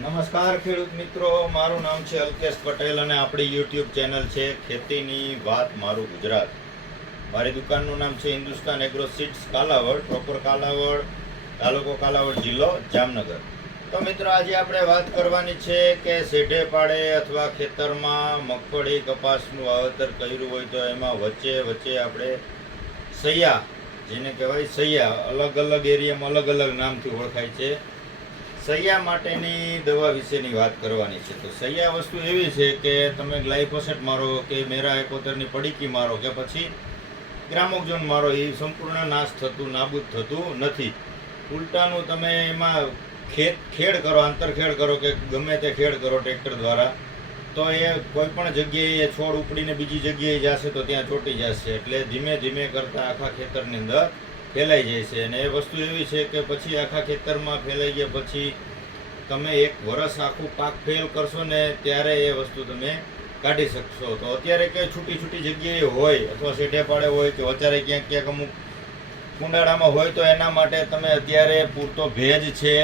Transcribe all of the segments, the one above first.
નમસ્કાર ખેડૂત મિત્રો, મારું નામ છે અલ્કેશ પટેલ અને આપણી યુટ્યુબ ચેનલ છે ખેતીની વાત મારું ગુજરાત. મારી દુકાનનું નામ છે Hindustan agro seeds Kalavad, proper Kalavad, તાલુકો કાલાવડ, જિલ્લો જામનગર. તો મિત્રો, આજે આપણે વાત કરવાની છે કે શેઢે પાડે અથવા ખેતરમાં મગફળી કપાસનું વાવેતર કર્યું હોય તો એમાં વચ્ચે આપણે સૈયા, જેને કહેવાય સૈયા, અલગ અલગ એરિયામાં અલગ અલગ નામથી ઓળખાય છે, સૈયા માટેની દવા વિશેની વાત કરવાની છે. તો સૈયા વસ્તુ એવી છે કે તમે ગ્લાયફોસેટ મારો કે મેરા 71ની પડીકી મારો કે પછી ગ્રામોક્ઝોન મારો, એ સંપૂર્ણ નાશ થતું, નાબૂદ થતું નથી. ઉલટાનું તમે એમાં ખેડ કરો, આંતરખેડ કરો કે ગમે તે ખેડ કરો ટ્રેક્ટર દ્વારા, તો એ કોઈ પણ જગ્યાએ એ છોડ ઉપડીને બીજી જગ્યાએ જશે તો ત્યાં ચોંટી જશે. એટલે ધીમે ધીમે કરતાં આખા ખેતરની અંદર ફેલાઈ જાય છે. અને એ વસ્તુ એવી છે કે પછી આખા ખેતરમાં ફેલાઈ ગયા પછી તમે એક વર્ષ આખું પાક ફેલ કરશો ને ત્યારે એ વસ્તુ તમે કાઢી શકશો. તો અત્યારે ક્યાંય છૂટી જગ્યાએ હોય અથવા શેઢે પાડે હોય કે અત્યારે ક્યાંક અમુક કુંડાળામાં હોય તો એના માટે તમે અત્યારે પૂરતો ભેજ છે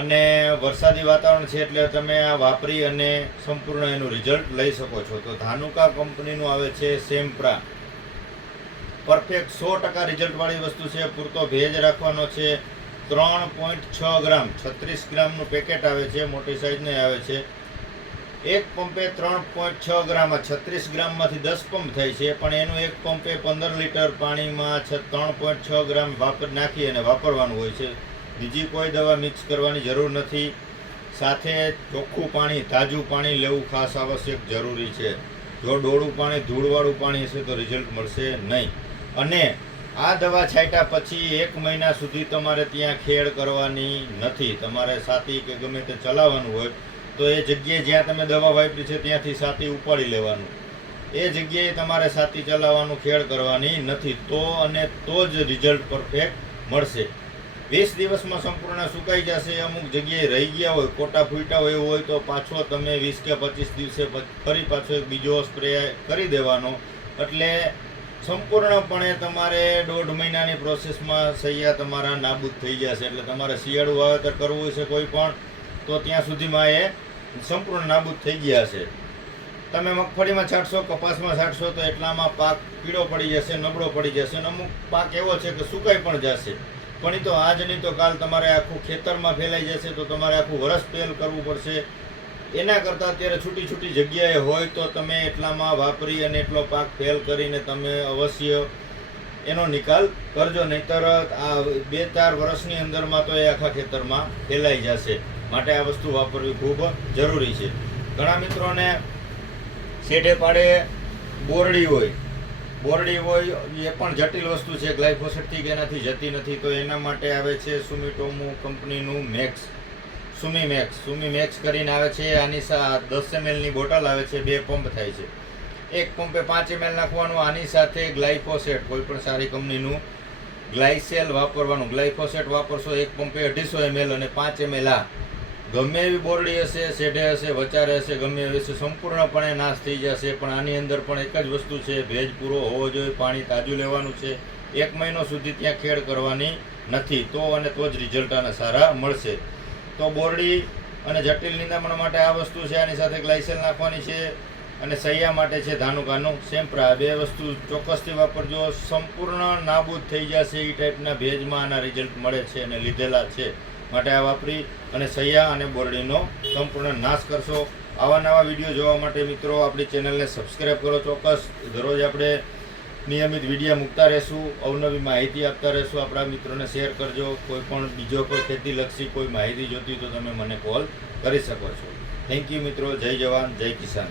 અને વરસાદી વાતાવરણ છે એટલે તમે આ વાપરી અને સંપૂર્ણ એનું રિઝલ્ટ લઈ શકો છો. તો ધાનુકા કંપનીનું આવે છે સેમ્પ્રા, પરફેક્ટ 100% રિઝલ્ટવાળી વસ્તુ છે. પૂરતો ભેજ રાખવાનો છે. 3.6 ગ્રામ 36 ગ્રામનું પેકેટ આવે છે, મોટી સાઇઝનું આવે છે. એક પંપે 3.6 ગ્રામ, 36 ગ્રામમાંથી 10 પંપ થાય છે, પણ એનું એક પંપે 15 લીટર પાણીમાં 3.6 ગ્રામ નાખી અને વાપરવાનું હોય છે. બીજી કોઈ દવા મિક્સ કરવાની જરૂર નથી. સાથે ચોખ્ખું પાણી, તાજું પાણી લેવું ખાસ આવશ્યક જરૂરી છે. જો ડોળું પાણી, ધૂળવાળું પાણી હશે તો રિઝલ્ટ મળશે નહીં. અને આ દવા છાંટ્યા પછી 1 મહિના સુધી તમારે ત્યાં ખેડ કરવાની નથી. તમારે સાથી કે ગમે તે ચલાવવાનું હોય તો એ જગ્યાએ જ્યાં તમે દવા વાપરી છે ત્યાંથી સાથી ઉપાડી લેવાનું. એ જગ્યાએ તમારે સાથી ચલાવવાનું, ખેડ કરવાની નથી. તો જ રિઝલ્ટ પરફેક્ટ મળશે. 20 દિવસમાં સંપૂર્ણ સુકાઈ જશે. અમુક જગ્યાએ રહી ગયા હોય, કોટા ફૂટ્યા હોય એવું હોય તો પાછો તમે 20 કે 25 દિવસે ફરી પાછો એક બીજો સ્પ્રે કરી દેવાનો. એટલે સંપૂર્ણપણે તમારે 1.5 મહિનાની પ્રોસેસમાં સૈયા તમારા નાબૂદ થઈ જશે. એટલે તમારે શિયાળું વાવેતર કરવું હશે કોઈ પણ તો ત્યાં સુધીમાં એ સંપૂર્ણ નાબૂદ થઈ ગયા છે. તમે મગફળીમાં છાંટશો, કપાસમાં છાંટશો તો એટલામાં પાક પીળો પડી જશે, નબળો પડી જશે. અને અમુક પાક એવો છે કે સુકાઈ પણ જશે. પણ એ તો આજ નહીં તો કાલ તમારે આખું ખેતરમાં ફેલાઈ જશે તો તમારે આખું વરસ ફેલ કરવું પડશે. એના કરતાં અત્યારે છૂટી જગ્યાએ હોય તો તમે એટલામાં વાપરી અને એટલો પાક ફેલ કરીને તમે અવશ્ય એનો નિકાલ કરજો. નહીંતર આ 2-4 વર્ષની અંદરમાં તો એ આખા ખેતરમાં ફેલાઈ જશે. માટે આ વસ્તુ વાપરવી ખૂબ જરૂરી છે. ઘણા મિત્રોને શેઢે પાડે બોરડી હોય એ પણ જટિલ વસ્તુ છે. ગ્લાયફોસેટથી કે એનાથી જતી નથી. તો એના માટે આવે છે સુમિટોમો કંપનીનું સુમી મેક્સ કરીને આવે છે. આની 10 mlની બોટલ આવે છે, 2 પંપ થાય છે. એક પંપે 5 ml નાખવાનું. આની સાથે ગ્લાયફોસેટ, કોઈ પણ સારી કંપનીનું ગ્લાયસેલ વાપરવાનું. ગ્લાયફોસેટ વાપરશો એક પંપે 250 ml અને 5 ml. આ ગમે એવી બોરડી હશે, શેઢે હશે, વચારે હશે, ગમે એવી હશે, સંપૂર્ણપણે નાશ થઈ જશે. પણ આની અંદર પણ એક જ વસ્તુ છે, ભેજ પૂરો હોવો જોઈએ, પાણી તાજું લેવાનું છે. 1 મહિનો સુધી ત્યાં ખેડ કરવાની નથી. તો જ રિઝલ્ટ આના સારા મળશે. તો બોરડી અને જટિલ નિંદામણ માટે આ વસ્તુ છે. આની સાથે ગ્લાયસેલ નાખવાની છે. અને સૈયા માટે છે ધાનુકાનું સેમ્પ્રા. 2 વસ્તુ ચોક્કસથી વાપરજો. સંપૂર્ણ નાબૂદ થઈ જશે એ ટાઈપના ભેજમાં આના રિઝલ્ટ મળે છે અને લીધેલા છે. માટે આ વાપરી અને સૈયા અને બોરડીનો સંપૂર્ણ નાશ કરશો. આવા નવા વિડીયો જોવા માટે મિત્રો આપણી ચેનલને સબસ્ક્રાઈબ કરો. ચોક્કસ દરરોજ આપણે નિયમિત વિડીયો મૂકતા રહેશું, અવનવી માહિતી આપતા રહેશું. આપણા મિત્રોને શેર કરજો. કોઈ પણ બીજો કોઈ ખેતીલક્ષી કોઈ માહિતી જોતી તો તમે મને કોલ કરી શકો છો. થેન્ક યુ મિત્રો. જય જવાન, જય કિસાન.